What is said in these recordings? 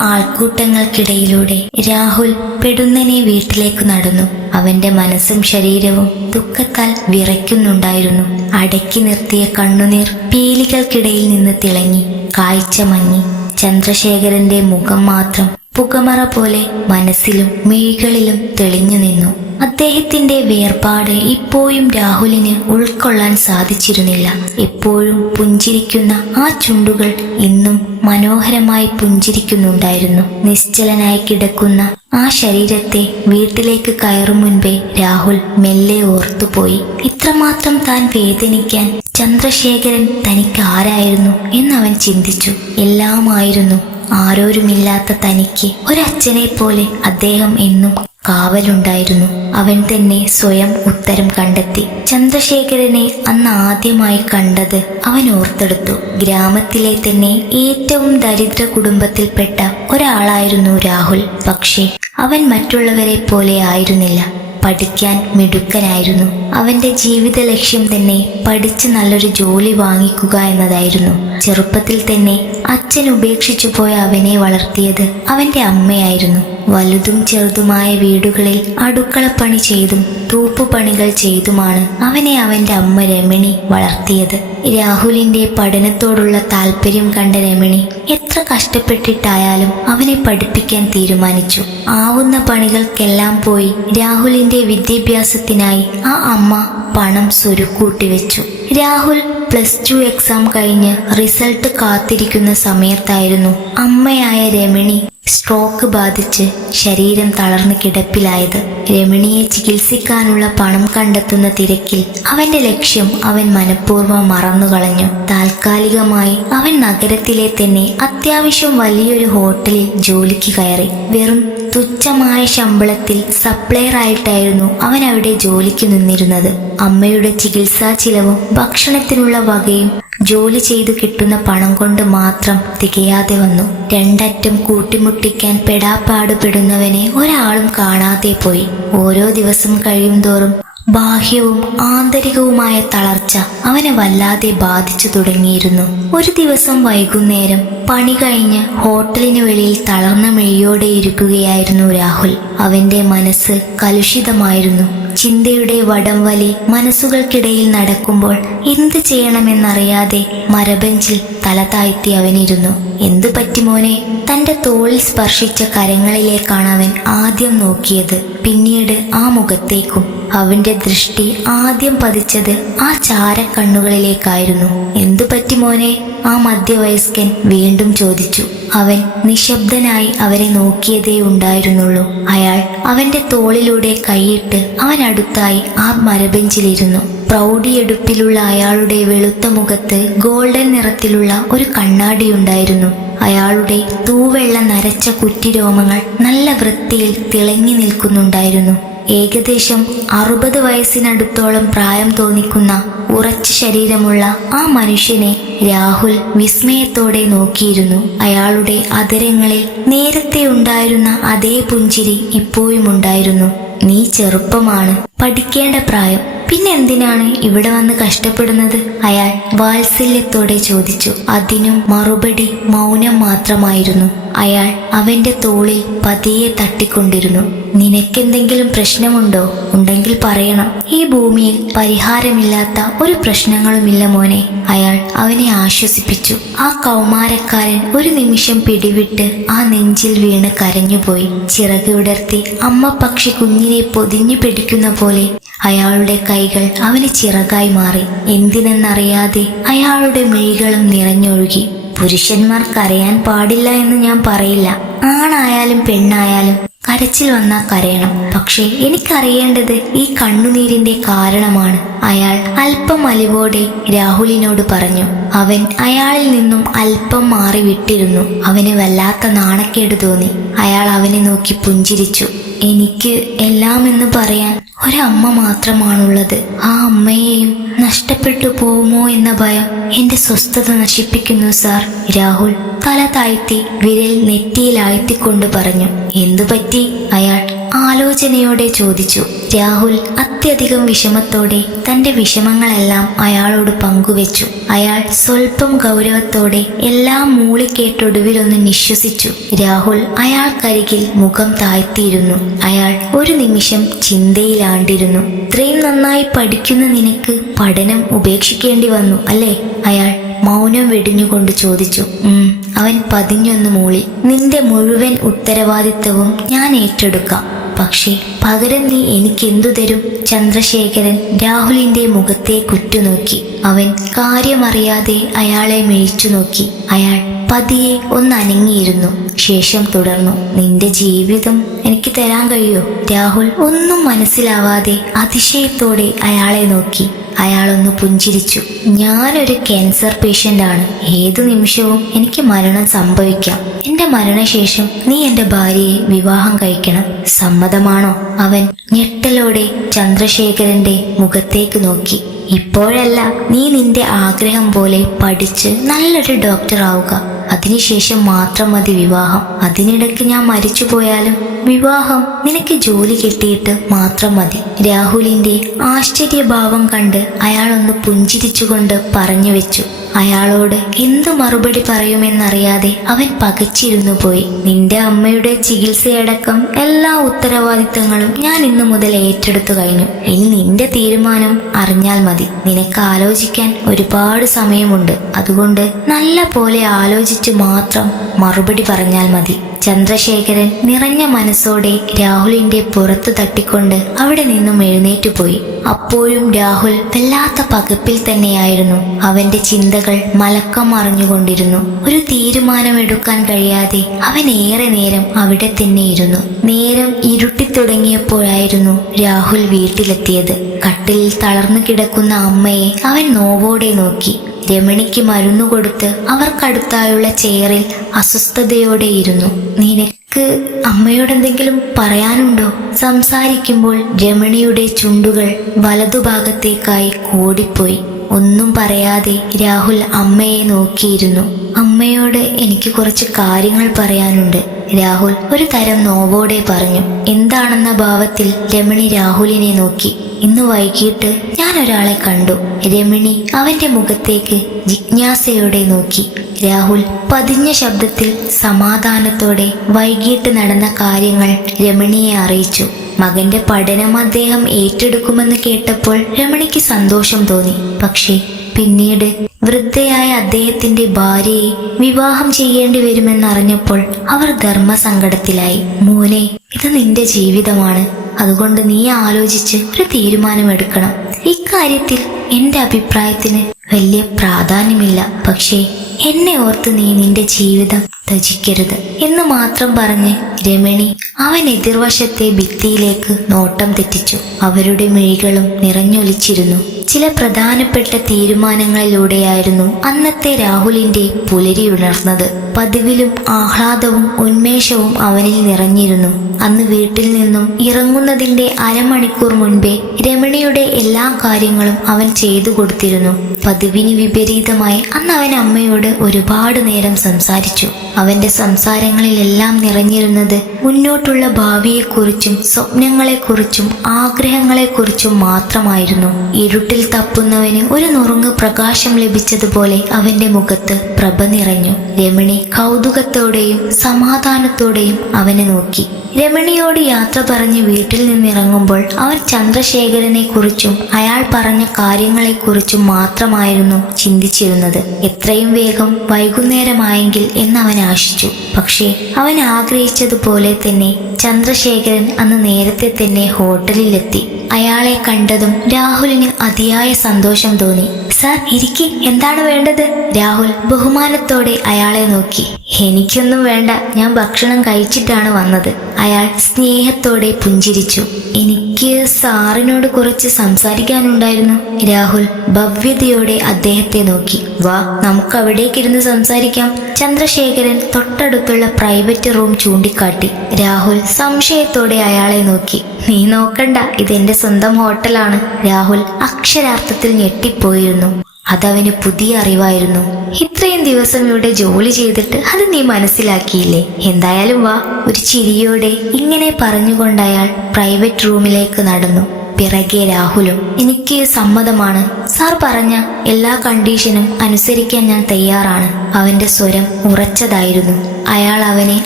ആൾക്കൂട്ടങ്ങൾക്കിടയിലൂടെ രാഹുൽ പെടുന്നനെ വീട്ടിലേക്ക് നടന്നു. അവന്റെ മനസ്സും ശരീരവും ദുഃഖത്താൽ വിറയ്ക്കുന്നുണ്ടായിരുന്നു. അടക്കി നിർത്തിയ കണ്ണുനീർ പീലികൾക്കിടയിൽ നിന്ന് തിളങ്ങി. കാഴ്ച മങ്ങി. ചന്ദ്രശേഖരന്റെ മുഖം മാത്രം പുകമറ പോലെ മനസ്സിലും മിഴികളിലും തെളിഞ്ഞു നിന്നു. അദ്ദേഹത്തിന്റെ വേർപാട് ഇപ്പോഴും രാഹുലിന് ഉൾക്കൊള്ളാൻ സാധിച്ചിരുന്നില്ല. എപ്പോഴും പുഞ്ചിരിക്കുന്ന ആ ചുണ്ടുകൾ ഇന്നും മനോഹരമായി പുഞ്ചിരിക്കുന്നുണ്ടായിരുന്നു. നിശ്ചലനായി കിടക്കുന്ന ആ ശരീരത്തെ വീട്ടിലേക്ക് കയറും മുൻപേ രാഹുൽ മെല്ലെ ഓർത്തുപോയി. ഇത്രമാത്രം താൻ വേദനിക്കാൻ ചന്ദ്രശേഖരൻ തനിക്ക് ആരായിരുന്നു എന്നവൻ ചിന്തിച്ചു. എല്ലാമായിരുന്നു ആരോരുമില്ലാത്ത തനിക്ക്. ഒരച്ഛനെ പോലെ അദ്ദേഹം എന്നും കാവലുണ്ടായിരുന്നു. അവൻ തന്നെ സ്വയം ഉത്തരം കണ്ടെത്തി. ചന്ദ്രശേഖരനെ അന്ന് ആദ്യമായി കണ്ടത് അവൻ ഓർത്തെടുത്തു. ഗ്രാമത്തിലെ തന്നെ ഏറ്റവും ദരിദ്ര കുടുംബത്തിൽപ്പെട്ട ഒരാളായിരുന്നു രാഹുൽ. പക്ഷേ അവൻ മറ്റുള്ളവരെ പോലെ ആയിരുന്നില്ല. പഠിക്കാൻ മിടുക്കനായിരുന്നു. അവന്റെ ജീവിത ലക്ഷ്യം തന്നെ പഠിച്ച് നല്ലൊരു ജോലി വാങ്ങിക്കുക എന്നതായിരുന്നു. ചെറുപ്പത്തിൽ തന്നെ അച്ഛൻ ഉപേക്ഷിച്ചു പോയ അവനെ വളർത്തിയത് അവന്റെ അമ്മയായിരുന്നു. വലുതും ചെറുതുമായ വീടുകളിൽ അടുക്കളപ്പണി ചെയ്തും തൂപ്പുപണികൾ ചെയ്തുമാണ് അവനെ അവന്റെ അമ്മ രമണി വളർത്തിയത്. രാഹുലിന്റെ പഠനത്തോടുള്ള താല്പര്യം കണ്ട രമണി എത്ര കഷ്ടപ്പെട്ടിട്ടായാലും അവനെ പഠിപ്പിക്കാൻ തീരുമാനിച്ചു. ആവുന്ന പണികൾക്കെല്ലാം പോയി രാഹുലിന്റെ വിദ്യാഭ്യാസത്തിനായി ആ അമ്മ പണം സ്വരുക്കൂട്ടി വെച്ചു. രാഹുൽ പ്ലസ് ടു എക്സാം കഴിഞ്ഞ് റിസൾട്ട് കാത്തിരിക്കുന്ന സമയത്തായിരുന്നു അമ്മയായ രമണി സ്ട്രോക്ക് ബാധിച്ച് ശരീരം തളർന്ന് കിടപ്പിലായത് രമണിയെ ചികിത്സിക്കാനുള്ള പണം കണ്ടെത്തുന്ന തിരക്കിൽ അവന്റെ ലക്ഷ്യം അവൻ മനഃപൂർവം മറന്നുകളഞ്ഞു. താൽക്കാലികമായി അവൻ നഗരത്തിലെ തന്നെ അത്യാവശ്യം വലിയൊരു ഹോട്ടലിൽ ജോലിക്ക് കയറി. വെറും തുച്ഛമായ ശമ്പളത്തിൽ സപ്ലയർ ആയിട്ടായിരുന്നു അവൻ അവിടെ ജോലിക്ക് നിന്നിരുന്നത്. അമ്മയുടെ ചികിത്സാ ചിലവും ഭക്ഷണത്തിനുള്ള വകയും ജോലി ചെയ്തു കിട്ടുന്ന പണം കൊണ്ട് മാത്രം തികയാതെ വന്നു. രണ്ടറ്റം കൂട്ടിമുട്ടിക്കാൻ പെടാപ്പാടുപെടുന്നവനെ ഒരാളും കാണാതെ പോയി. ഓരോ ദിവസം കഴിയും തോറും ബാഹ്യവും ആന്തരികവുമായ തളർച്ച അവനെ വല്ലാതെ ബാധിച്ചു തുടങ്ങിയിരുന്നു. ഒരു ദിവസം വൈകുന്നേരം പണി കഴിഞ്ഞ് ഹോട്ടലിന് വെളിയിൽ തളർന്ന മെഴിയോടെ ഇരിക്കുകയായിരുന്നു രാഹുൽ. അവന്റെ മനസ്സ് കലുഷിതമായിരുന്നു. ചിന്തയുടെ വടം വലി മനസ്സുകൾക്കിടയിൽ നടക്കുമ്പോൾ എന്ത് ചെയ്യണമെന്നറിയാതെ മരബെഞ്ചിൽ തല താഴ്ത്തി അവനിരുന്നു. എന്തു പറ്റി മോനെ? തന്റെ തോളിൽ സ്പർശിച്ച കരങ്ങളിലേക്കാണ് അവൻ ആദ്യം നോക്കിയത്. പിന്നീട് ആ മുഖത്തേക്കും അവന്റെ ദൃഷ്ടി ആദ്യം പതിച്ചത് ആ ചാരക്കണ്ണുകളിലേക്കായിരുന്നു. എന്തു പറ്റി മോനെ? ആ മധ്യവയസ്കൻ വീണ്ടും ചോദിച്ചു അവൻ നിശബ്ദനായി അവരെ നോക്കിയതേ ഉണ്ടായിരുന്നുള്ളൂ. അയാൾ അവന്റെ തോളിലൂടെ കൈയിട്ട് അവൻ അടുത്തായി ആ മരബെഞ്ചിലിരുന്നു. പ്രൗഢിയെടുപ്പിലുള്ള അയാളുടെ വെളുത്ത മുഖത്ത് ഗോൾഡൻ നിറത്തിലുള്ള ഒരു കണ്ണാടി ഉണ്ടായിരുന്നു അയാളുടെ തൂവെള്ള നരച്ച കുറ്റിരോമങ്ങൾ നല്ല വൃത്തിയിൽ തിളങ്ങി നിൽക്കുന്നുണ്ടായിരുന്നു. ഏകദേശം അറുപത് വയസ്സിനടുത്തോളം പ്രായം തോന്നിക്കുന്ന ഉറച്ച ശരീരമുള്ള ആ മനുഷ്യനെ രാഹുൽ വിസ്മയത്തോടെ നോക്കിയിരുന്നു. അയാളുടെ അതരങ്ങളിൽ നേരത്തെ ഉണ്ടായിരുന്ന അതേ പുഞ്ചിരി ഇപ്പോഴും ഉണ്ടായിരുന്നു. നീ ചെറുപ്പമാണ്. പഠിക്കേണ്ട പ്രായം. പിന്നെ എന്തിനാണ് ഇവിടെ വന്ന് കഷ്ടപ്പെടുന്നത്? അയാൾ വാത്സല്യത്തോടെ ചോദിച്ചു. അതിനും മറുപടി മൗനം മാത്രമായിരുന്നു. അയാൾ അവന്റെ തോളിൽ പതിയെ തട്ടിക്കൊണ്ടിരുന്നു. നിനക്കെന്തെങ്കിലും പ്രശ്നമുണ്ടോ? ഉണ്ടെങ്കിൽ പറയണം. ഈ ഭൂമിയിൽ പരിഹാരമില്ലാത്ത ഒരു പ്രശ്നങ്ങളുമില്ല മോനെ അയാൾ അവനെ ആശ്വസിപ്പിച്ചു. ആ കൗമാരക്കാരൻ ഒരു നിമിഷം പിടിവിട്ട് ആ നെഞ്ചിൽ വീണ് കരഞ്ഞുപോയി. ചിറക് വിടർത്തി അമ്മ പക്ഷി കുഞ്ഞിനെ പൊതിഞ്ഞു പിടിക്കുന്ന പോലെ അയാളുടെ കൈകൾ അവന് ചിറകായി മാറി. എന്തിനെന്നറിയാതെ അയാളുടെ മിഴികളും നിറഞ്ഞൊഴുകി. പുരുഷന്മാർക്കറിയാൻ പാടില്ല എന്ന് ഞാൻ പറയില്ല. ആണായാലും പെണ്ണായാലും കരച്ചിൽ വന്നാൽ കരയണം. പക്ഷേ എനിക്കറിയേണ്ടത് ഈ കണ്ണുനീരിന്റെ കാരണമാണ്. അയാൾ അല്പം അലിവോടെ രാഹുലിനോട് പറഞ്ഞു അവൻ അയാളിൽ നിന്നും അല്പം മാറി വിട്ടിരുന്നു. അവന് വല്ലാത്ത നാണക്കേട് തോന്നി. അയാൾ അവനെ നോക്കി പുഞ്ചിരിച്ചു. എനിക്ക് എല്ലാം എന്ന് പറയാൻ ഒരമ്മ മാത്രമാണുള്ളത്. ആ അമ്മയെയും നഷ്ടപ്പെട്ടു പോകുമോ എന്ന ഭയം എന്റെ സ്വസ്ഥത നശിപ്പിക്കുന്നു സാർ രാഹുൽ തല താഴ്ത്തി വിരൽ നെറ്റിയിൽ ആഴ്ത്തിക്കൊണ്ട് പറഞ്ഞു. എന്തു പറ്റി? അയാൾ ആലോചനയോടെ ചോദിച്ചു. രാഹുൽ അത്യധികം വിഷമത്തോടെ തന്റെ വിഷമങ്ങളെല്ലാം അയാളോട് പങ്കുവെച്ചു. അയാൾ സ്വൽപ്പം ഗൗരവത്തോടെ എല്ലാം മൂളിക്കേട്ടൊടുവിലൊന്ന് നിശ്വസിച്ചു. രാഹുൽ അയാൾക്കരികിൽ മുഖം താഴ്ത്തിയിരുന്നു. അയാൾ ഒരു നിമിഷം ചിന്തയിലാണ്ടിരുന്നു. ഇത്രയും നന്നായി പഠിക്കുന്ന നിനക്ക് പഠനം ഉപേക്ഷിക്കേണ്ടി വന്നു അല്ലേ? അയാൾ മൗനം വെടിഞ്ഞുകൊണ്ട് ചോദിച്ചു. ഉം അവൻ പതിഞ്ഞൊന്ന് മൂളി നിന്റെ മുഴുവൻ ഉത്തരവാദിത്തവും ഞാൻ ഏറ്റെടുക്കാം. പക്ഷേ പകരം നീ എനിക്കെന്തു തരും? ചന്ദ്രശേഖരൻ രാഹുലിന്റെ മുഖത്തെ കുറ്റുനോക്കി. അവൻ കാര്യമറിയാതെ അയാളെ മിഴിച്ചു നോക്കി. അയാൾ പതിയെ ഒന്നനങ്ങിയിരുന്നു. ശേഷം തുടർന്നു നിന്റെ ജീവിതം എനിക്ക് തരാൻ കഴിയോ? രാഹുൽ ഒന്നും മനസ്സിലാവാതെ അതിശയത്തോടെ അയാളെ നോക്കി. അയാളൊന്ന് പുഞ്ചിരിച്ചു. ഞാനൊരു ക്യാൻസർ പേഷ്യന്റ് ആണ് ഏതു നിമിഷവും എനിക്ക് മരണം സംഭവിക്കാം. എന്റെ മരണശേഷം നീ എന്റെ ഭാര്യയെ വിവാഹം കഴിക്കണം. സമ്മതമാണോ? അവൻ ഞെട്ടലോടെ ചന്ദ്രശേഖരന്റെ മുഖത്തേക്ക് നോക്കി. ഇപ്പോഴല്ല നീ നിന്റെ ആഗ്രഹം പോലെ പഠിച്ച് നല്ലൊരു ഡോക്ടർ ആവുക. അതിനുശേഷം മാത്രം മതി വിവാഹം. അതിനിടയ്ക്ക് ഞാൻ മരിച്ചു പോയാലും വിവാഹം നിനക്ക് ജോലി കിട്ടിയിട്ട് മാത്രം മതി. രാഹുലിന്റെ ആശ്ചര്യഭാവം കണ്ട് അയാളൊന്ന് പുഞ്ചിരിച്ചുകൊണ്ട് പറഞ്ഞു വെച്ചു. അയാളോട് എന്തു മറുപടി പറയുമെന്നറിയാതെ അവൻ പകച്ചിരുന്നു പോയി. നിന്റെ അമ്മയുടെ ചികിത്സയടക്കം എല്ലാ ഉത്തരവാദിത്തങ്ങളും ഞാൻ ഇന്നു മുതൽ ഏറ്റെടുത്തു കഴിഞ്ഞു. ഇനി നിന്റെ തീരുമാനം അറിഞ്ഞാൽ മതി. നിനക്ക് ആലോചിക്കാൻ ഒരുപാട് സമയമുണ്ട്. അതുകൊണ്ട് നല്ല പോലെ ആലോചിച്ചു മാത്രം മറുപടി പറഞ്ഞാൽ മതി. ചന്ദ്രശേഖരൻ നിറഞ്ഞ മനസ്സോടെ രാഹുലിന്റെ പുറത്തു തട്ടിക്കൊണ്ട് അവിടെ നിന്നും എഴുന്നേറ്റു പോയി. അപ്പോഴും രാഹുൽ വല്ലാത്ത പകപ്പിൽ തന്നെയായിരുന്നു. അവന്റെ ചിന്തകൾ മലക്കം മറിഞ്ഞുകൊണ്ടിരുന്നു ഒരു തീരുമാനമെടുക്കാൻ കഴിയാതെ അവൻ ഏറെ നേരം അവിടെ തന്നെ ഇരുന്നു നേരം ഇരുട്ടിത്തുടങ്ങിയപ്പോഴായിരുന്നു രാഹുൽ വീട്ടിലെത്തിയത്. കട്ടിലിൽ തളർന്നു കിടക്കുന്ന അമ്മയെ അവൻ നോവോടെ നോക്കി. രമണിക്ക് മരുന്നു കൊടുത്ത് അവർക്കടുത്തായുള്ള ചെയറിൽ അസ്വസ്ഥതയോടെ ഇരുന്നു. നിനക്ക് അമ്മയോടെന്തെങ്കിലും പറയാനുണ്ടോ? സംസാരിക്കുമ്പോൾ രമണിയുടെ ചുണ്ടുകൾ വലതുഭാഗത്തേക്കായി കൂടിപ്പോയി. ഒന്നും പറയാതെ രാഹുൽ അമ്മയെ നോക്കിയിരുന്നു. അമ്മയോട് എനിക്ക് കുറച്ച് കാര്യങ്ങൾ പറയാനുണ്ട്. രാഹുൽ ഒരു തരം നോവോടെ പറഞ്ഞു. എന്താണെന്ന ഭാവത്തിൽ രമണി രാഹുലിനെ നോക്കി. ഇന്ന് വൈകിട്ട് ഞാൻ ഒരാളെ കണ്ടു. രമണി അവന്റെ മുഖത്തേക്ക് ജിജ്ഞാസയോടെ നോക്കി. രാഹുൽ പതിഞ്ഞ ശബ്ദത്തിൽ സമാധാനത്തോടെ വൈകിട്ട് നടന്ന കാര്യങ്ങൾ രമണിയെ അറിയിച്ചു. മകന്റെ പഠനം അദ്ദേഹം ഏറ്റെടുക്കുമെന്ന് കേട്ടപ്പോൾ രമണിക്ക് സന്തോഷം തോന്നി. പക്ഷേ പിന്നീട് വൃദ്ധയായ അദ്ദേഹത്തിന്റെ ഭാര്യയെ വിവാഹം ചെയ്യേണ്ടി വരുമെന്നറിഞ്ഞപ്പോൾ അവർ ധർമ്മസങ്കടത്തിലായി. മോനെ ഇത് നിന്റെ ജീവിതമാണ്. അതുകൊണ്ട് നീ ആലോചിച്ച് ഒരു തീരുമാനമെടുക്കണം. ഇക്കാര്യത്തിൽ എന്റെ അഭിപ്രായത്തിന് വലിയ പ്രാധാന്യമില്ല. പക്ഷേ എന്നെ ഓർത്ത് നീ നിന്റെ ജീവിതം ത്യജിക്കരുത് എന്ന് മാത്രം പറഞ്ഞ് രമണി അവൻ എതിർവശത്തെ ഭിത്തിയിലേക്ക് നോട്ടം തെറ്റിച്ചു. അവരുടെ മിഴികളും നിറഞ്ഞൊലിച്ചിരുന്നു. ചില പ്രധാനപ്പെട്ട തീരുമാനങ്ങളിലൂടെയായിരുന്നു അന്നത്തെ രാഹുലിന്റെ പുലരി ഉണർന്നത്. പതിവിലും ആഹ്ലാദവും ഉന്മേഷവും അവനിൽ നിറഞ്ഞിരുന്നു. അന്ന് വീട്ടിൽ നിന്നും ഇറങ്ങുന്നതിന്റെ അരമണിക്കൂർ മുൻപേ രമണിയുടെ എല്ലാ കാര്യങ്ങളും അവൻ ചെയ്തു കൊടുത്തിരുന്നു. പതിവിന് വിപരീതമായി അന്ന് അവൻ അമ്മയോട് ഒരുപാട് നേരം സംസാരിച്ചു. അവന്റെ സംസാരങ്ങളിലെല്ലാം നിറഞ്ഞിരുന്നത് മുന്നോട്ടുള്ള ഭാവിയെക്കുറിച്ചും സ്വപ്നങ്ങളെക്കുറിച്ചും ആഗ്രഹങ്ങളെക്കുറിച്ചും മാത്രമായിരുന്നു. ഇരുട്ടിൽ തപ്പുന്നവന് ഒരു നുറുങ്ങ് പ്രകാശം ലഭിച്ചതുപോലെ അവന്റെ മുഖത്ത് പ്രഭ നിറഞ്ഞു. രമണി കൗതുകത്തോടെയും സമാധാനത്തോടെയും അവനെ നോക്കി. രമണിയോട് യാത്ര പറഞ്ഞ് വീട്ടിൽ നിന്നിറങ്ങുമ്പോൾ അവൻ ചന്ദ്രശേഖരനെ കുറിച്ചും അയാൾ പറഞ്ഞ കാര്യങ്ങളെക്കുറിച്ചും മാത്രമായിരുന്നു ചിന്തിച്ചിരുന്നത്. എത്രയും വേഗം വൈകുന്നേരമായെങ്കിൽ എന്ന് അവൻ ആശിച്ചു. പക്ഷേ അവൻ ആഗ്രഹിച്ചതുപോലെ തന്നെ ചന്ദ്രശേഖരൻ അന്ന് നേരത്തെ തന്നെ ഹോട്ടലിലെത്തി. അയാളെ കണ്ടതും രാഹുലിന് അതിയായ സന്തോഷം തോന്നി. സാർ ഇരിക്കി. എന്താണ് വേണ്ടത്? രാഹുൽ ബഹുമാനത്തോടെ അയാളെ നോക്കി. എനിക്കൊന്നും വേണ്ട. ഞാൻ ഭക്ഷണം കഴിച്ചിട്ടാണ് വന്നത്. അയാൾ സ്നേഹത്തോടെ പുഞ്ചിരിച്ചു. എനിക്ക് സാറിനോട് കുറച്ച് സംസാരിക്കാനുണ്ടായിരുന്നു. രാഹുൽ ഭവ്യതയോടെ അദ്ദേഹത്തെ നോക്കി. വാ നമുക്ക് അവിടേക്കിരുന്ന് സംസാരിക്കാം. ചന്ദ്രശേഖരൻ തൊട്ടടുത്തുള്ള പ്രൈവറ്റ് റൂം ചൂണ്ടിക്കാട്ടി. രാഹുൽ സംശയത്തോടെ അയാളെ നോക്കി. നീ നോക്കണ്ട ഇതെന്റെ സ്വന്തം ഹോട്ടലാണ്. രാഹുൽ അക്ഷരാർത്ഥത്തിൽ ഞെട്ടിപ്പോയിരുന്നു. അതവന് പുതിയ അറിവായിരുന്നു. ഇത്രയും ദിവസം ഇവിടെ ജോലി ചെയ്തിട്ട് അത് നീ മനസ്സിലാക്കിയില്ലേ? എന്തായാലും വാ ഒരു ചിരിയോടെ ഇങ്ങനെ പറഞ്ഞുകൊണ്ട് അയാൾ പ്രൈവറ്റ് റൂമിലേക്ക് നടന്നു. പിറകെ രാഹുലും എനിക്ക് സമ്മതമാണ്. സാർ പറഞ്ഞ എല്ലാ കണ്ടീഷനും അനുസരിക്കാൻ ഞാൻ തയ്യാറാണ്. അവന്റെ സ്വരം ഉറച്ചതായിരുന്നു. അയാൾ അവനെ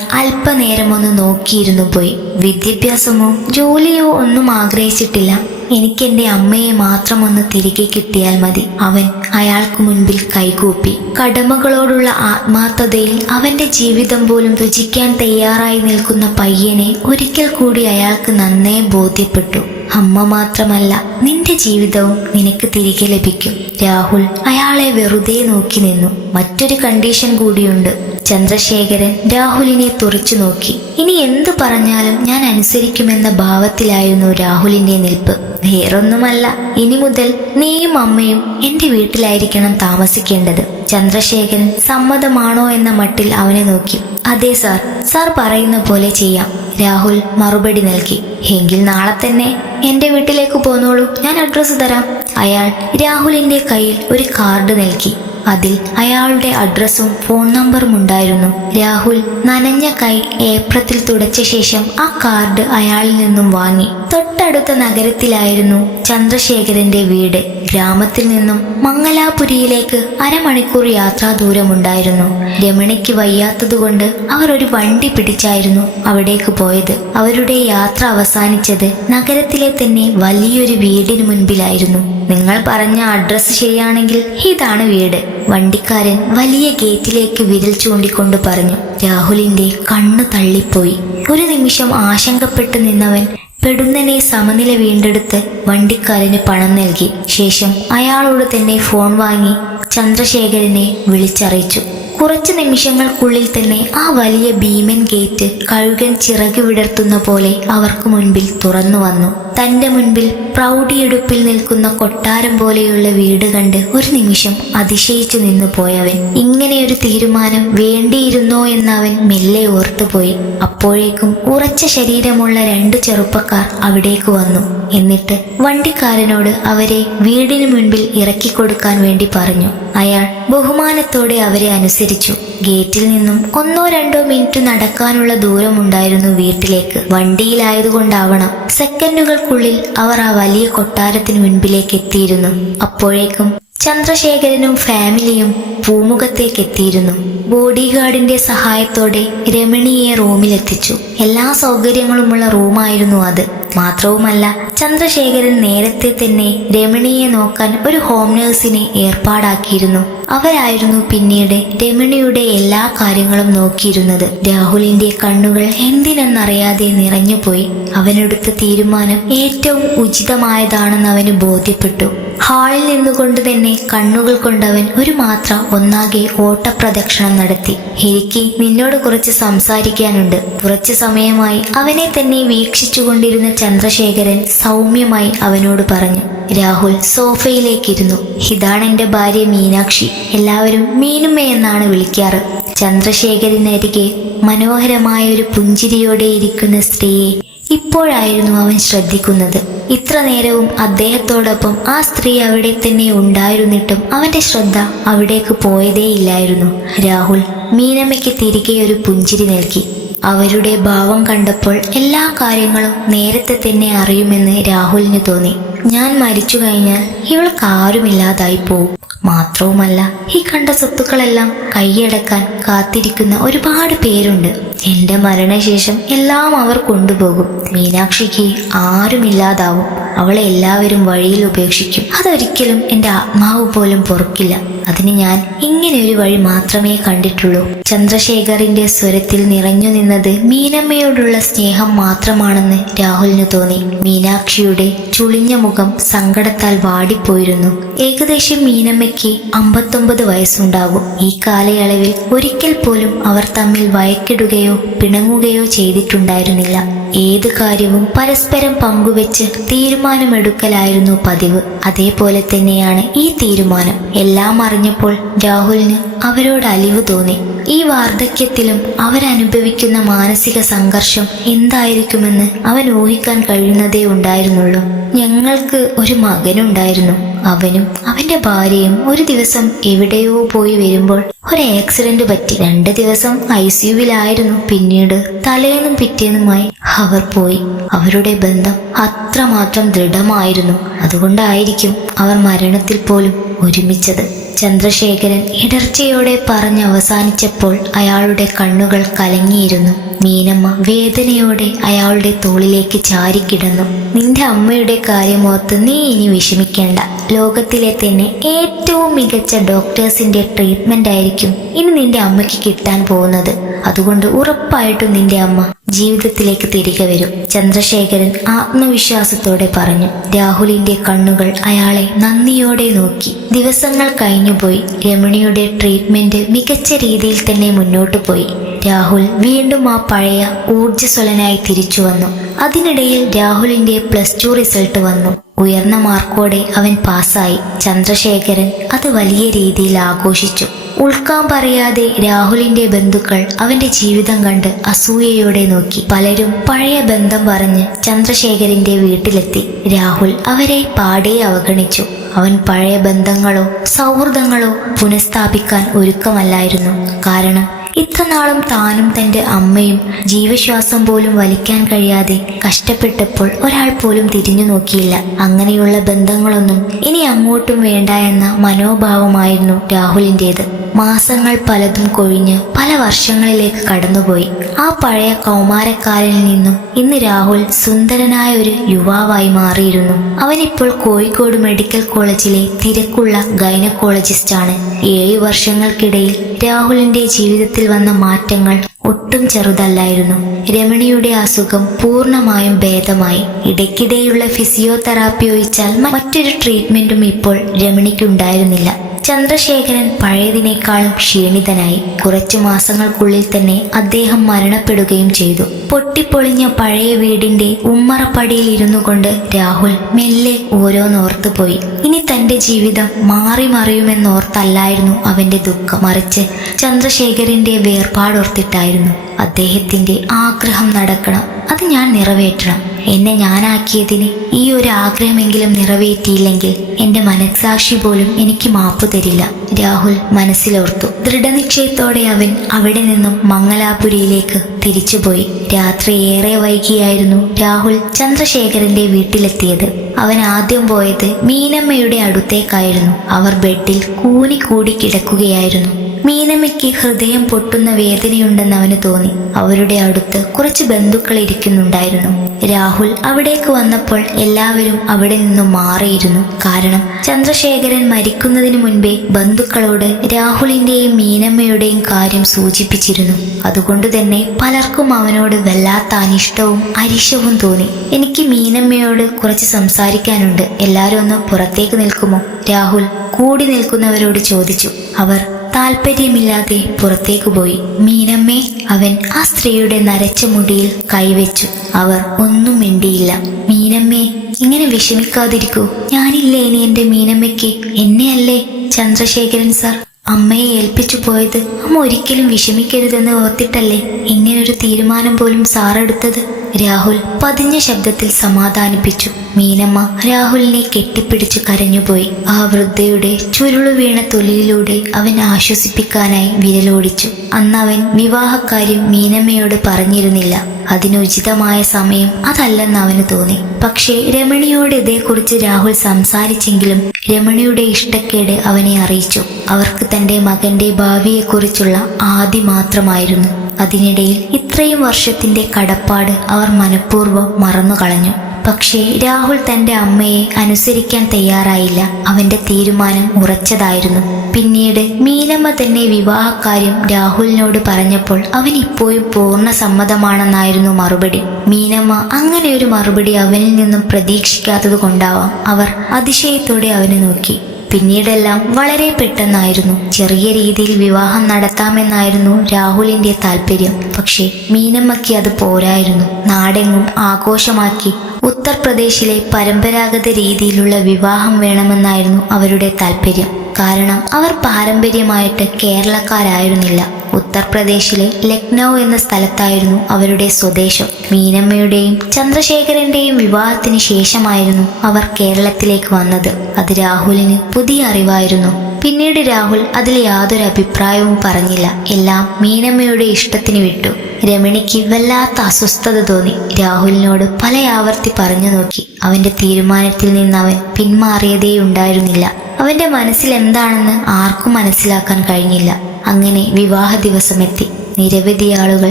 അല്പനേരമൊന്ന് നോക്കിയിരുന്നു പോയി. വിദ്യാഭ്യാസമോ ജോലിയോ ഒന്നും ആഗ്രഹിച്ചിട്ടില്ല. എനിക്ക് എന്റെ അമ്മയെ മാത്രം ഒന്ന് തിരികെ കിട്ടിയാൽ മതി. അവൻ അയാൾക്ക് മുൻപിൽ കൈകൂപ്പി. കടമകളോടുള്ള ആത്മാർത്ഥതയിൽ അവന്റെ ജീവിതം പോലും രുചിക്കാൻ തയ്യാറായി നിൽക്കുന്ന പയ്യനെ ഒരിക്കൽ കൂടി അയാൾക്ക് നന്നേ ബോധ്യപ്പെട്ടു. അമ്മ മാത്രമല്ല നിന്റെ ജീവിതവും നിനക്ക് തിരികെ ലഭിക്കും. രാഹുൽ അയാളെ വെറുതെ നോക്കി നിന്നു. മറ്റൊരു കണ്ടീഷൻ കൂടിയുണ്ട്. ചന്ദ്രശേഖരൻ രാഹുലിനെ തുറച്ചു നോക്കി. ഇനി എന്തു പറഞ്ഞാലും ഞാൻ അനുസരിക്കുമെന്ന ഭാവത്തിലായിരുന്നു രാഹുലിന്റെ നിൽപ്പ്. വേറൊന്നുമല്ല ഇനി മുതൽ നീയും അമ്മയും എന്റെ വീട്ടിലായിരിക്കണം താമസിക്കേണ്ടത്. ചന്ദ്രശേഖരൻ സമ്മതമാണോ എന്ന മട്ടിൽ അവനെ നോക്കി. അതെ സാർ സാർ പറയുന്ന പോലെ ചെയ്യാം. രാഹുൽ മറുപടി നൽകി. എങ്കിൽ നാളെ തന്നെ എന്റെ വീട്ടിലേക്ക് പോന്നോളൂ. ഞാൻ അഡ്രസ്സ് തരാം. അയാൾ രാഹുലിന്റെ കയ്യിൽ ഒരു കാർഡ് നൽകി. അതിൽ അയാളുടെ അഡ്രസ്സും ഫോൺ നമ്പറും ഉണ്ടായിരുന്നു. രാഹുൽ നനഞ്ഞ കൈ ഏപ്രത്തിൽ തുടച്ച ശേഷം ആ കാർഡ് അയാളിൽ നിന്നും വാങ്ങി. തൊട്ടടുത്ത നഗരത്തിലായിരുന്നു ചന്ദ്രശേഖരന്റെ വീട്. ഗ്രാമത്തിൽ നിന്നും മംഗലാപുരിയിലേക്ക് അരമണിക്കൂർ യാത്രാ ദൂരമുണ്ടായിരുന്നു. രമണിക്ക് വയ്യാത്തതുകൊണ്ട് അവർ ഒരു വണ്ടി പിടിച്ചായിരുന്നു അവിടേക്ക് പോയത്. അവരുടെ യാത്ര അവസാനിച്ചത് നഗരത്തിലെ തന്നെ വലിയൊരു വീടിന് മുൻപിലായിരുന്നു. നിങ്ങൾ പറഞ്ഞ അഡ്രസ്സ് ശരിയാണെങ്കിൽ ഇതാണ് വീട്. വണ്ടിക്കാരൻ വലിയ ഗേറ്റിലേക്ക് വിരൽ ചൂണ്ടിക്കൊണ്ട് പറഞ്ഞു. രാഹുലിന്റെ കണ്ണു തള്ളിപ്പോയി. ഒരു നിമിഷം ആശങ്കപ്പെട്ടു നിന്നവൻ പെടുന്നനെ സമനില വീണ്ടെടുത്ത് വണ്ടിക്കാരന് പണം നൽകി. ശേഷം അയാളോട് തന്നെ ഫോൺ വാങ്ങി ചന്ദ്രശേഖരനെ വിളിച്ചറിയിച്ചു. കുറച്ച് നിമിഷങ്ങൾക്കുള്ളിൽ തന്നെ ആ വലിയ ഭീമൻ ഗേറ്റ് കഴുകൻ ചിറകു വിടർത്തുന്ന പോലെ അവർക്ക് മുൻപിൽ തുറന്നു വന്നു. തന്റെ മുൻപിൽ പ്രൗഢിയെടുപ്പിൽ നിൽക്കുന്ന കൊട്ടാരം പോലെയുള്ള വീട് കണ്ട് ഒരു നിമിഷം അതിശയിച്ചു നിന്നു പോയവൻ. ഇങ്ങനെയൊരു തീരുമാനം വേണ്ടിയിരുന്നോ എന്നവൻ മെല്ലെ ഓർത്തുപോയി. അപ്പോഴേക്കും ഉറച്ച ശരീരമുള്ള രണ്ട് ചെറുപ്പക്കാർ അവിടേക്ക് വന്നു. എന്നിട്ട് വണ്ടിക്കാരനോട് അവരെ വീടിനു മുൻപിൽ ഇറക്കി കൊടുക്കാൻ വേണ്ടി പറഞ്ഞു. അയാൾ ബഹുമാനത്തോടെ അവരെ അനുസരിച്ചു. ഗേറ്റിൽ നിന്നും ഒന്നോ രണ്ടോ മിനിറ്റ് നടക്കാനുള്ള ദൂരമുണ്ടായിരുന്നു വീട്ടിലേക്ക്. വണ്ടിയിലായതുകൊണ്ടാവണം സെക്കൻഡുകൾക്കുള്ളിൽ അവർ ആ വലിയ കൊട്ടാരത്തിന് മുൻപിലേക്ക് എത്തിയിരുന്നു. അപ്പോഴേക്കും ചന്ദ്രശേഖരനും ഫാമിലിയും പൂമുഖത്തേക്ക് എത്തിയിരുന്നു ബോഡി ഗാർഡിന്റെ സഹായത്തോടെ രമണിയെ റൂമിലെത്തിച്ചു. എല്ലാ സൗകര്യങ്ങളുമുള്ള റൂമായിരുന്നു അത്. മാത്രവുമല്ല ചന്ദ്രശേഖരൻ നേരത്തെ തന്നെ രമണിയെ നോക്കാൻ ഒരു ഹോം നേഴ്സിനെ ഏർപ്പാടാക്കിയിരുന്നു. അവരായിരുന്നു പിന്നീട് രമണിയുടെ എല്ലാ കാര്യങ്ങളും നോക്കിയിരുന്നത്. രാഹുലിന്റെ കണ്ണുകൾ എന്തിനെന്നറിയാതെ നിറഞ്ഞുപോയി. അവനെടുത്ത തീരുമാനം ഏറ്റവും ഉചിതമായതാണെന്ന് അവന് ബോധ്യപ്പെട്ടു. ഹാളിൽ നിന്നുകൊണ്ട് തന്നെ കണ്ണുകൾ കൊണ്ടവൻ ഒരു മാത്ര ഒന്നാകെ ഓട്ടപ്രദക്ഷിണം നടത്തി. എനിക്ക് നിന്നോട് കുറച്ച് സംസാരിക്കാനുണ്ട്. കുറച്ചു സമയമായി അവനെ തന്നെ വീക്ഷിച്ചുകൊണ്ടിരുന്ന ചന്ദ്രശേഖരൻ സൗമ്യമായി അവനോട് പറഞ്ഞു രാഹുൽ സോഫയിലേക്കിരുന്നു. ഇതാണ് എന്റെ ഭാര്യ മീനാക്ഷി. എല്ലാവരും മീനുമ്മ എന്നാണ് വിളിക്കാറ്. ചന്ദ്രശേഖരനരികെ മനോഹരമായ ഒരു പുഞ്ചിരിയോടെ ഇരിക്കുന്ന സ്ത്രീയെ ഇപ്പോഴായിരുന്നു അവൻ ശ്രദ്ധിക്കുന്നത്. ഇത്ര നേരവും അദ്ദേഹത്തോടൊപ്പം ആ സ്ത്രീ അവിടെ തന്നെ ഉണ്ടായിരുന്നിട്ടും അവന്റെ ശ്രദ്ധ അവിടേക്ക് പോയതേയില്ലായിരുന്നു. രാഹുൽ മീനമ്മയ്ക്ക് തിരികെ ഒരു പുഞ്ചിരി നൽകി. അവരുടെ ഭാവം കണ്ടപ്പോൾ എല്ലാ കാര്യങ്ങളും നേരത്തെ തന്നെ അറിയുമെന്ന് രാഹുലിന് തോന്നി. ഞാൻ മരിച്ചു കഴിഞ്ഞാൽ ഇവൾക്ക് ആരുമില്ലാതായി പോവും. മാത്രവുമല്ല ഈ കണ്ട സ്വത്തുക്കളെല്ലാം കൈയടക്കാൻ കാത്തിരിക്കുന്ന ഒരുപാട് പേരുണ്ട്. എന്റെ മരണശേഷം എല്ലാം അവർ കൊണ്ടുപോകും. മീനാക്ഷിക്ക് ആരുമില്ലാതാവും. അവളെ എല്ലാവരും വഴിയിൽ ഉപേക്ഷിക്കും. അതൊരിക്കലും എന്റെ ആത്മാവ് പോലും പൊറുക്കില്ല. അതിന് ഞാൻ ഇങ്ങനെ ഒരു വഴി മാത്രമേ കണ്ടിട്ടുള്ളൂ. ചന്ദ്രശേഖറിന്റെ സ്വരത്തിൽ നിറഞ്ഞു നിന്നത് മീനമ്മയോടുള്ള സ്നേഹം മാത്രമാണെന്ന് രാഹുലിന് തോന്നി. മീനാക്ഷിയുടെ ചുളിഞ്ഞ മുഖം സങ്കടത്താൽ വാടിപ്പോയിരുന്നു. ഏകദേശം മീനമ്മയ്ക്ക് അമ്പത്തൊമ്പത് വയസ്സുണ്ടാകും. ഈ കാലയളവിൽ ഒരിക്കൽ പോലും അവർ തമ്മിൽ വയക്കിടുകയോ പിണങ്ങുകയോ ചെയ്തിട്ടുണ്ടായിരുന്നില്ല. ഏത് കാര്യവും പരസ്പരം പങ്കുവെച്ച് തീരുമാനമെടുക്കലായിരുന്നു പതിവ്. അതേപോലെ തന്നെയാണ് ഈ തീരുമാനം. എല്ലാം അറിഞ്ഞപ്പോൾ രാഹുലിന് അവരോട് അലിവ് തോന്നി. ഈ വാർദ്ധക്യത്തിലും അവരനുഭവിക്കുന്ന മാനസിക സംഘർഷം എന്തായിരിക്കുമെന്ന് അവൻ ഊഹിക്കാൻ കഴിയുന്നതേ ഉണ്ടായിരുന്നുള്ളൂ. ഞങ്ങൾക്ക് ഒരു മകനുണ്ടായിരുന്നു. അവനും അവന്റെ ഭാര്യയും ഒരു ദിവസം എവിടെയോ പോയി വരുമ്പോൾ ഒരു ആക്സിഡന്റ് പറ്റി. രണ്ട് ദിവസം ഐ സിയുവിലായിരുന്നു പിന്നീട് തലേന്നും പിറ്റേന്നുമായി അവർ പോയി. അവരുടെ ബന്ധം അത്രമാത്രം ദൃഢമായിരുന്നു. അതുകൊണ്ടായിരിക്കും അവർ മരണത്തിൽ പോലും ഒരുമിച്ചത്. ചന്ദ്രശേഖരൻ ഇടർച്ചയോടെ പറഞ്ഞ് അവസാനിച്ചപ്പോൾ അയാളുടെ കണ്ണുകൾ കലങ്ങിയിരുന്നു. മീനമ്മ വേദനയോടെ അയാളുടെ തോളിലേക്ക് ചാരിക്കിടന്നു നിന്റെ അമ്മയുടെ കാര്യമോർത്ത് നീ ഇനി വിഷമിക്കേണ്ട. ലോകത്തിലെ തന്നെ ഏറ്റവും മികച്ച ഡോക്ടേഴ്സിന്റെ ട്രീറ്റ്മെന്റ് ആയിരിക്കും ഇനി നിന്റെ അമ്മയ്ക്ക് കിട്ടാൻ പോകുന്നത്. അതുകൊണ്ട് ഉറപ്പായിട്ടും നിന്റെ അമ്മ ജീവിതത്തിലേക്ക് തിരികെ വരും. ചന്ദ്രശേഖരൻ ആത്മവിശ്വാസത്തോടെ പറഞ്ഞു. രാഹുലിന്റെ കണ്ണുകൾ അയാളെ നന്ദിയോടെ നോക്കി. ദിവസങ്ങൾ കഴിഞ്ഞുപോയി. രമണിയുടെ ട്രീറ്റ്മെന്റ് മികച്ച രീതിയിൽ തന്നെ മുന്നോട്ടു പോയി. രാഹുൽ വീണ്ടും ആ പഴയ ഊർജസ്വലനായി തിരിച്ചു വന്നു. അതിനിടയിൽ രാഹുലിന്റെ പ്ലസ് ടു റിസൾട്ട് വന്നു. ഉയർന്ന മാർക്കോടെ അവൻ പാസ്സായി ചന്ദ്രശേഖരൻ അത് വലിയ രീതിയിൽ ആഘോഷിച്ചു. ഉൾക്കാൻ പറയാതെ രാഹുലിന്റെ ബന്ധുക്കൾ അവന്റെ ജീവിതം കണ്ട് അസൂയയോടെ നോക്കി. പലരും പഴയ ബന്ധം പറഞ്ഞ് ചന്ദ്രശേഖരന്റെ വീട്ടിലെത്തി. രാഹുൽ അവരെ പാടെ അവഗണിച്ചു. അവൻ പഴയ ബന്ധങ്ങളോ സൗഹൃദങ്ങളോ പുനഃസ്ഥാപിക്കാൻ ഒരുക്കമല്ലായിരുന്നു. കാരണം ഇത്രനാളും താനും തന്റെ അമ്മയും ജീവശ്വാസം പോലും വലിക്കാൻ കഴിയാതെ കഷ്ടപ്പെട്ടപ്പോൾ ഒരാൾ പോലും തിരിഞ്ഞു നോക്കിയില്ല. അങ്ങനെയുള്ള ബന്ധങ്ങളൊന്നും ഇനി അങ്ങോട്ടും വേണ്ട എന്ന മനോഭാവമായിരുന്നു രാഹുലിന്റെത് മാസങ്ങൾ പലതും കൊഴിഞ്ഞ് പല വർഷങ്ങളിലേക്ക് കടന്നുപോയി. ആ പഴയ കൗമാരക്കാരിൽ നിന്നും ഇന്ന് രാഹുൽ സുന്ദരനായ ഒരു യുവാവായി മാറിയിരുന്നു. അവനിപ്പോൾ കോഴിക്കോട് മെഡിക്കൽ കോളേജിലെ തിരക്കുള്ള ഗൈനക്കോളജിസ്റ്റാണ്. ഏഴു വർഷങ്ങൾക്കിടയിൽ രാഹുലിന്റെ ജീവിതത്തിൽ വന്ന മാറ്റങ്ങൾ ഒട്ടും ചെറുതല്ലായിരുന്നു. രമണിയുടെ അസുഖം പൂർണമായും ഭേദമായി. ഇടയ്ക്കിടെയുള്ള ഫിസിയോതെറാപ്പി ഒഴിച്ചാൽ മറ്റൊരു ട്രീറ്റ്മെന്റും ഇപ്പോൾ രമണിക്കുണ്ടായിരുന്നില്ല. ചന്ദ്രശേഖരൻ പഴയതിനേക്കാളും ക്ഷീണിതനായി കുറച്ചു മാസങ്ങൾക്കുള്ളിൽ തന്നെ അദ്ദേഹം മരണപ്പെടുകയും ചെയ്തു. പൊട്ടിപ്പൊളിഞ്ഞ പഴയ വീടിന്റെ ഉമ്മറപ്പടിയിൽ ഇരുന്നു കൊണ്ട് രാഹുൽ മെല്ലെ ഓരോന്നോർത്തുപോയി ഇനി തന്റെ ജീവിതം മാറി മറിയുമെന്നോർത്തല്ലായിരുന്നു അവന്റെ ദുഃഖം. മറിച്ച് ചന്ദ്രശേഖരന്റെ വേർപാടോർത്തിട്ടായിരുന്നു അദ്ദേഹത്തിന്റെ ആഗ്രഹം നടക്കണം. അത് ഞാൻ നിറവേറ്റണം. എന്നെ ഞാനാക്കിയതിന് ഈ ഒരു ആഗ്രഹമെങ്കിലും നിറവേറ്റിയില്ലെങ്കിൽ എന്റെ മനസാക്ഷി പോലും എനിക്ക് മാപ്പു തരില്ല. രാഹുൽ മനസ്സിലോർത്തു. ദൃഢനിശ്ചയത്തോടെ അവൻ അവിടെ നിന്നും മംഗലാപുരിയിലേക്ക് തിരിച്ചുപോയി. രാത്രി ഏറെ വൈകിയായിരുന്നു രാഹുൽ ചന്ദ്രശേഖരന്റെ വീട്ടിലെത്തിയത്. അവൻ ആദ്യം പോയത് മീനമ്മയുടെ അടുത്തേക്കായിരുന്നു. അവർ ബെഡിൽ കൂനി കൂടി കിടക്കുകയായിരുന്നു. മീനമ്മയ്ക്ക് ഹൃദയം പൊട്ടുന്ന വേദനയുണ്ടെന്ന് അവന് തോന്നി. അവരുടെ അടുത്ത് കുറച്ച് ബന്ധുക്കൾ ഇരിക്കുന്നുണ്ടായിരുന്നു. രാഹുൽ അവിടേക്ക് വന്നപ്പോൾ എല്ലാവരും അവിടെ നിന്നും മാറിയിരുന്നു. കാരണം ചന്ദ്രശേഖരൻ മരിക്കുന്നതിന് മുൻപേ ബന്ധുക്കളോട് രാഹുലിന്റെയും മീനമ്മയുടെയും കാര്യം സൂചിപ്പിച്ചിരുന്നു. അതുകൊണ്ട് തന്നെ പലർക്കും അവനോട് വല്ലാത്ത അനിഷ്ടവും അരിശവും തോന്നി. എനിക്ക് മീനമ്മയോട് കുറച്ച് സംസാരിക്കാനുണ്ട്. എല്ലാവരും ഒന്ന് പുറത്തേക്ക് നിൽക്കുമോ? രാഹുൽ കൂടി നിൽക്കുന്നവരോട് ചോദിച്ചു. അവർ താല്പര്യമില്ലാതെ പുറത്തേക്ക് പോയി. മീനമ്മേ അവൻ ആ സ്ത്രീയുടെ നരച്ച മുടിയിൽ കൈവച്ചു. അവർ ഒന്നും മിണ്ടിയില്ല. മീനമ്മേ ഇങ്ങനെ വിഷമിക്കാതിരിക്കൂ. ഞാനില്ലേ ഇനി എന്റെ മീനമ്മയ്ക്ക്? എന്നെയല്ലേ? ചന്ദ്രശേഖരൻ സാർ അമ്മയെ ഏൽപ്പിച്ചു പോയത്. അമ്മ ഒരിക്കലും വിഷമിക്കരുതെന്ന് ഓർത്തിട്ടല്ലേ ഇങ്ങനൊരു തീരുമാനം പോലും സാറെടുത്തത്? രാഹുൽ പതിഞ്ഞ ശബ്ദത്തിൽ സമാധാനിപ്പിച്ചു. മീനമ്മ രാഹുലിനെ കെട്ടിപ്പിടിച്ച് കരഞ്ഞുപോയി. ആ വൃദ്ധയുടെ ചുരുളു വീണ തൊലിയിലൂടെ അവൻ ആശ്വസിപ്പിക്കാനായി വിരലോടിച്ചു. അന്ന് അവൻ വിവാഹക്കാര്യം മീനമ്മയോട് പറഞ്ഞിരുന്നില്ല. അതിനുചിതമായ സമയം അതല്ലെന്ന് അവന് തോന്നി. പക്ഷേ രമണിയോട് ഇതേക്കുറിച്ച് രാഹുൽ സംസാരിച്ചെങ്കിലും രമണിയുടെ ഇഷ്ടക്കേട് അവനെ അറിയിച്ചു. അവർക്ക് തന്റെ മകന്റെ ഭാവിയെക്കുറിച്ചുള്ള ആദി മാത്രമായിരുന്നു. അതിനിടയിൽ ഇത്രയും വർഷത്തിന്റെ കടപ്പാട് അവർ മനഃപൂർവം മറന്നുകളഞ്ഞു. പക്ഷേ രാഹുൽ തന്റെ അമ്മയെ അനുസരിക്കാൻ തയ്യാറായില്ല. അവന്റെ തീരുമാനം ഉറച്ചതായിരുന്നു. പിന്നീട് മീനമ്മ തന്നെ വിവാഹക്കാര്യം രാഹുലിനോട് പറഞ്ഞപ്പോൾ അവൻ ഇപ്പോഴും പൂർണ സമ്മതമാണെന്നായിരുന്നു മറുപടി. മീനമ്മ അങ്ങനെ ഒരു മറുപടി അവനിൽ നിന്നും പ്രതീക്ഷിക്കാത്തത് കൊണ്ടാവാം അവർ അതിശയത്തോടെ അവനെ നോക്കി. പിന്നീടെല്ലാം വളരെ പെട്ടെന്നായിരുന്നു. ചെറിയ രീതിയിൽ വിവാഹം നടത്താമെന്നായിരുന്നു രാഹുലിന്റെ താല്പര്യം. പക്ഷേ മീനമ്മയ്ക്ക് അത് പോരായിരുന്നു. നാടെങ്ങും ആഘോഷമാക്കി ഉത്തർപ്രദേശിലെ പരമ്പരാഗത രീതിയിലുള്ള വിവാഹം വേണമെന്നായിരുന്നു അവരുടെ താല്പര്യം. കാരണം അവർ പാരമ്പര്യമായിട്ട് കേരളക്കാരായിരുന്നില്ല. ഉത്തർപ്രദേശിലെ ലക്നൗ എന്ന സ്ഥലത്തായിരുന്നു അവരുടെ സ്വദേശം. മീനമ്മയുടെയും ചന്ദ്രശേഖരന്റെയും വിവാഹത്തിന് ശേഷമായിരുന്നു അവർ കേരളത്തിലേക്ക് വന്നത്. അത് രാഹുലിന് പുതിയ അറിവായിരുന്നു. പിന്നീട് രാഹുൽ അതിൽ യാതൊരു അഭിപ്രായവും പറഞ്ഞില്ല. എല്ലാം മീനമ്മയുടെ ഇഷ്ടത്തിന് വിട്ടു. രമണിക്ക് വല്ലാത്ത അസ്വസ്ഥത തോന്നി. രാഹുലിനോട് പല ആവർത്തി പറഞ്ഞു നോക്കി. അവന്റെ തീരുമാനത്തിൽ നിന്ന് അവൻ പിന്മാറിയതേ ഉണ്ടായിരുന്നില്ല അവന്റെ മനസ്സിൽ എന്താണെന്ന് ആർക്കും മനസ്സിലാക്കാൻ കഴിഞ്ഞില്ല. അങ്ങനെ വിവാഹ ദിവസമെത്തി. നിരവധി ആളുകൾ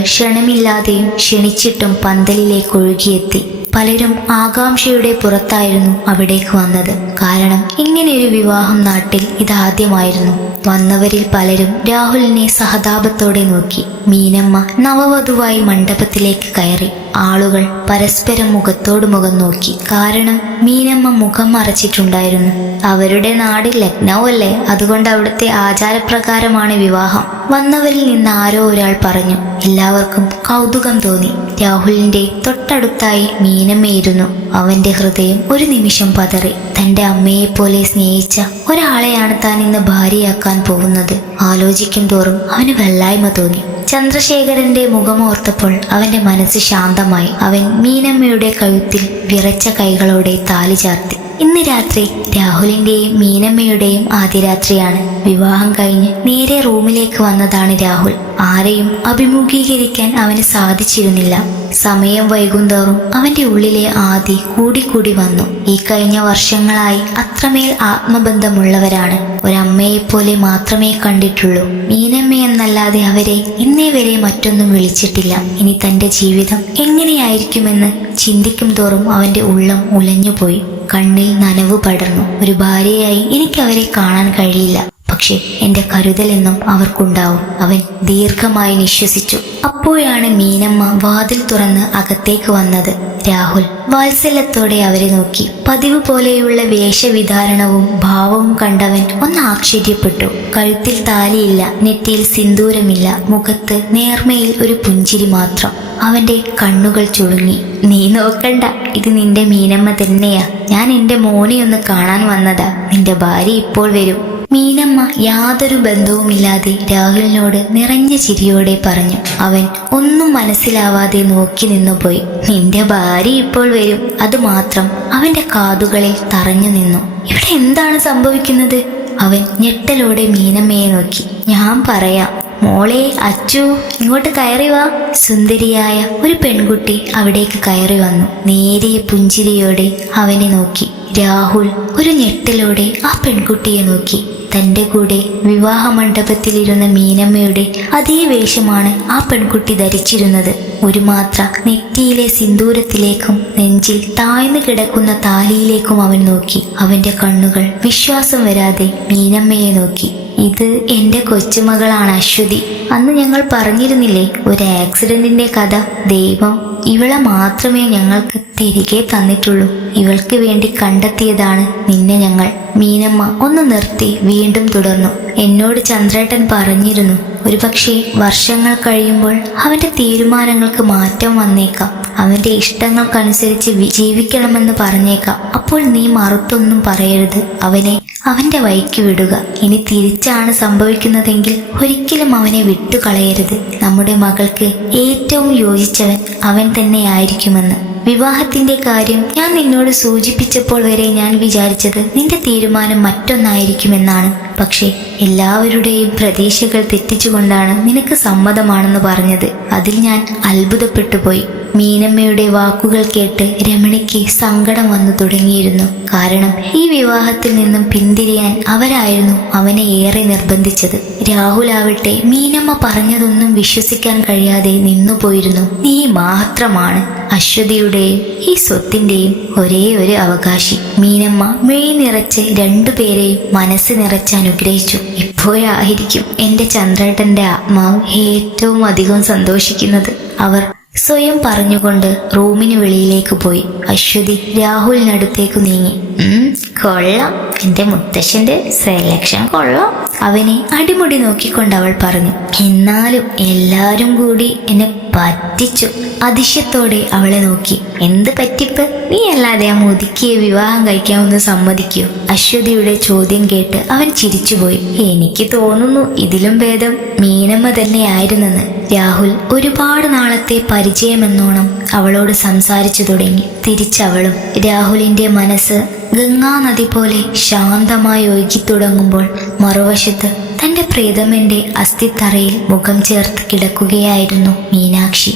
ക്ഷണമില്ലാതെയും ക്ഷണിച്ചിട്ടും പന്തലിലേക്ക് ഒഴുകിയെത്തി. പലരും ആകാംക്ഷയുടെ പുറത്തായിരുന്നു അവിടേക്ക് വന്നത്. കാരണം ഇങ്ങനെയൊരു വിവാഹം നാട്ടിൽ ഇതാദ്യമായിരുന്നു. വന്നവരിൽ പലരും രാഹുലിനെ സഹതാപത്തോടെ നോക്കി. മീനമ്മ നവവധുവായി മണ്ഡപത്തിലേക്ക് കയറി. ആളുകൾ പരസ്പരം മുഖത്തോട് മുഖം നോക്കി. കാരണം മീനമ്മ മുഖം മറച്ചിട്ടുണ്ടായിരുന്നു. അവരുടെ നാട് ലക്നൗ അല്ലേ? അതുകൊണ്ട് അവിടുത്തെ ആചാരപ്രകാരമാണ് വിവാഹം. വന്നവരിൽ നിന്ന് ആരോ ഒരാൾ പറഞ്ഞു. എല്ലാവർക്കും കൗതുകം തോന്നി. രാഹുലിന്റെ തൊട്ടടുത്തായി മീനമ്മയിരുന്നു. അവന്റെ ഹൃദയം ഒരു നിമിഷം പതറി. തന്റെ അമ്മയെപ്പോലെ സ്നേഹിച്ച ഒരാളെയാണ് താൻ ഇന്ന് ഭാര്യയാക്കാൻ പോകുന്നത്. ആലോചിക്കും തോറും അവന് വെള്ളായ്മ തോന്നി. ചന്ദ്രശേഖരന്റെ മുഖമോർത്തപ്പോൾ അവന്റെ മനസ്സ് ശാന്തമായി. അവൻ മീനമ്മയുടെ കഴുത്തിൽ വിറച്ച കൈകളോടെ താലി ചാർത്തി. ഇന്ന് രാത്രി രാഹുലിന്റെയും മീനമ്മയുടെയും ആദ്യ രാത്രിയാണ് വിവാഹം കഴിഞ്ഞ് നേരെ റൂമിലേക്ക് വന്നതാണ് രാഹുൽ. ആരെയും അഭിമുഖീകരിക്കാൻ അവന് സാധിച്ചിരുന്നില്ല. സമയം വൈകുന്തോറും അവന്റെ ഉള്ളിലെ ആദി കൂടിക്കൂടി വന്നു. ഈ കഴിഞ്ഞ വർഷങ്ങളായി അത്രമേൽ ആത്മബന്ധമുള്ളവരാണ്. ഒരമ്മയെപ്പോലെ മാത്രമേ കണ്ടിട്ടുള്ളൂ. മീനമ്മയെന്നല്ലാതെ അവരെ ഇന്നേ വരെ മറ്റൊന്നും വിളിച്ചിട്ടില്ല. ഇനി തന്റെ ജീവിതം എങ്ങനെയായിരിക്കുമെന്ന് ചിന്തിക്കും തോറും അവന്റെ ഉള്ളം ഉലഞ്ഞുപോയി. കണ്ണിൽ നനവ് പടർന്നു. ഒരു ഭാര്യയായി എനിക്ക് അവരെ കാണാൻ കഴിയില്ല. പക്ഷെ എന്റെ കരുതലെന്നും അവർക്കുണ്ടാവും. അവൻ ദീർഘമായി നിശ്വസിച്ചു അപ്പോഴാണ് മീനമ്മ വാതിൽ തുറന്ന് അകത്തേക്ക് വന്നത്. രാഹുൽ വാത്സല്യത്തോടെ അവരെ നോക്കി. പതിവ് പോലെയുള്ള വേഷവിധാരണവും ഭാവവും കണ്ടവൻ ഒന്ന് ആശ്ചര്യപ്പെട്ടു. കഴുത്തിൽ താലിയില്ല നെറ്റിയിൽ സിന്ദൂരമില്ല മുഖത്ത് നേർമയിൽ ഒരു പുഞ്ചിരി മാത്രം. അവന്റെ കണ്ണുകൾ ചുളുങ്ങി. നീ നോക്കണ്ട ഇത് നിന്റെ മീനമ്മ തന്നെയാ. ഞാൻ എന്റെ മോനെ ഒന്ന് കാണാൻ വന്നതാ. നിന്റെ ഭാര്യ ഇപ്പോൾ വരും. മീനമ്മ യാതൊരു ബന്ധവുമില്ലാതെ രാഹുലിനോട് നിറഞ്ഞ ചിരിയോടെ പറഞ്ഞു അവൻ ഒന്നും മനസ്സിലാവാതെ നോക്കി നിന്നുപോയി. നിന്റെ ഭാര്യ ഇപ്പോൾ വരും. അത് മാത്രം അവന്റെ കാതുകളിൽ തറഞ്ഞു നിന്നു. ഇവിടെ എന്താണ് സംഭവിക്കുന്നത്? അവൻ ഞെട്ടലോടെ മീനമ്മയെ നോക്കി. ഞാൻ പറയാം. മോളെ അച്ചു ഇങ്ങോട്ട് കയറി വാ. സുന്ദരിയായ ഒരു പെൺകുട്ടി അവിടേക്ക് കയറി വന്നു. നേരിയ പുഞ്ചിരിയോടെ അവനെ നോക്കി. രാഹുൽ ഒരു ഞെട്ടലോടെ ആ പെൺകുട്ടിയെ നോക്കി. തന്റെ കൂടെ വിവാഹ മണ്ഡപത്തിലിരുന്ന മീനമ്മയുടെ അതേ വേഷമാണ് ആ പെൺകുട്ടി ധരിച്ചിരുന്നത്. ഒരു മാത്ര നെറ്റിയിലെ സിന്ദൂരത്തിലേക്കും നെഞ്ചിൽ താഴ്ന്നു കിടക്കുന്ന താലിയിലേക്കും അവൻ നോക്കി. അവന്റെ കണ്ണുകൾ വിശ്വാസം വരാതെ മീനമ്മയെ നോക്കി. ഇത് എന്റെ കൊച്ചുമകളാണ് അശ്വതി. അന്ന് ഞങ്ങൾ പറഞ്ഞിരുന്നില്ലേ ഒരു ആക്സിഡന്റിന്റെ കഥ? ദൈവം ഇവളെ മാത്രമേ ഞങ്ങൾക്ക് തിരികെ തന്നിട്ടുള്ളൂ. ഇവൾക്ക് വേണ്ടി കണ്ടെത്തിയതാണ് നിന്നെ ഞങ്ങൾ. മീനമ്മ ഒന്ന് നിർത്തി വീണ്ടും തുടർന്നു. എന്നോട് ചന്ദ്രേട്ടൻ പറഞ്ഞിരുന്നു ഒരുപക്ഷെ വർഷങ്ങൾ കഴിയുമ്പോൾ അവന്റെ തീരുമാനങ്ങൾക്ക് മാറ്റം വന്നേക്കാം. അവന്റെ ഇഷ്ടങ്ങൾക്കനുസരിച്ച് ജീവിക്കണമെന്ന് പറഞ്ഞേക്കാം. അപ്പോൾ നീ മറുത്തൊന്നും പറയരുത്. അവനെ അവന്റെ വഴിക്ക് വിടുക. ഇനി തിരിച്ചാണ് സംഭവിക്കുന്നതെങ്കിൽ ഒരിക്കലും അവനെ വിട്ടുകളയരുത്. നമ്മുടെ മകൾക്ക് ഏറ്റവും യോജിച്ചവൻ അവൻ തന്നെയായിരിക്കുമെന്ന്. വിവാഹത്തിന്റെ കാര്യം ഞാൻ നിന്നോട് സൂചിപ്പിച്ചപ്പോൾ വരെ ഞാൻ വിചാരിച്ചത് നിന്റെ തീരുമാനം മറ്റൊന്നായിരിക്കുമെന്നാണ്. പക്ഷേ എല്ലാവരുടെയും പ്രതീക്ഷകൾ തെറ്റിച്ചുകൊണ്ടാണ് നിനക്ക് സമ്മതമാണെന്ന് പറഞ്ഞത്. അതിൽ ഞാൻ അത്ഭുതപ്പെട്ടു പോയി മീനമ്മയുടെ വാക്കുകൾ കേട്ട് രമണിക്ക് സങ്കടം വന്നു തുടങ്ങിയിരുന്നു. കാരണം ഈ വിവാഹത്തിൽ നിന്നും പിന്തിരിയാൻ അവരായിരുന്നു അവനെ ഏറെ നിർബന്ധിച്ചത്. രാഹുൽ ആവട്ടെ മീനമ്മ പറഞ്ഞതൊന്നും വിശ്വസിക്കാൻ കഴിയാതെ നിന്നുപോയിരുന്നു. നീ മാത്രമാണ് അശ്വതിയുടെയും ഈ സ്വത്തിന്റെയും ഒരേ ഒരു അവകാശി. മീനമ്മ മെയ് നിറച്ച് രണ്ടുപേരെയും മനസ്സ് നിറച്ച് അനുഗ്രഹിച്ചു. ഇപ്പോഴായിരിക്കും എന്റെ ചന്ദ്രേട്ടന്റെ ആത്മാവ് ഏറ്റവും അധികം സന്തോഷിക്കുന്നത്. അവർ സ്വയം പറഞ്ഞുകൊണ്ട് റൂമിന് വെളിയിലേക്ക് പോയി. അശ്വതി രാഹുലിനടുത്തേക്ക് നീങ്ങി. "ഉം, കൊള്ളാം. എന്റെ മുത്തശ്ശന്റെ സെലക്ഷൻ കൊള്ളാം. അവനെ അടിമുടി നോക്കിക്കൊണ്ട് അവൾ പറഞ്ഞു എന്നാലും എല്ലാരും കൂടി എന്നെ പറ്റിച്ചു. അതിശയത്തോടെ അവളെ നോക്കി എന്ത് പറ്റിപ്പ്? നീ അല്ലാതെ ആ മുതുക്കിയെ വിവാഹം കഴിക്കാമെന്ന് സമ്മതിക്കൂ? അശ്വതിയുടെ ചോദ്യം കേട്ട് അവൻ ചിരിച്ചുപോയി എനിക്ക് തോന്നുന്നു ഇതിലും ഭേദം മീനമ്മ തന്നെയായിരുന്നെന്ന് രാഹുൽ ഒരുപാട് നാളത്തെ പരിചയമെന്നോണം അവളോട് സംസാരിച്ചു തുടങ്ങി. തിരിച്ചവളും രാഹുലിന്റെ മനസ്സ് ഗംഗാനദി പോലെ ശാന്തമായി ഒഴുകി തുടങ്ങുമ്പോൾ മറുവശത്ത് തന്റെ പ്രീതമന്റെ അസ്ഥിത്തറയിൽ മുഖം ചേർത്ത് കിടക്കുകയായിരുന്നു മീനാക്ഷി.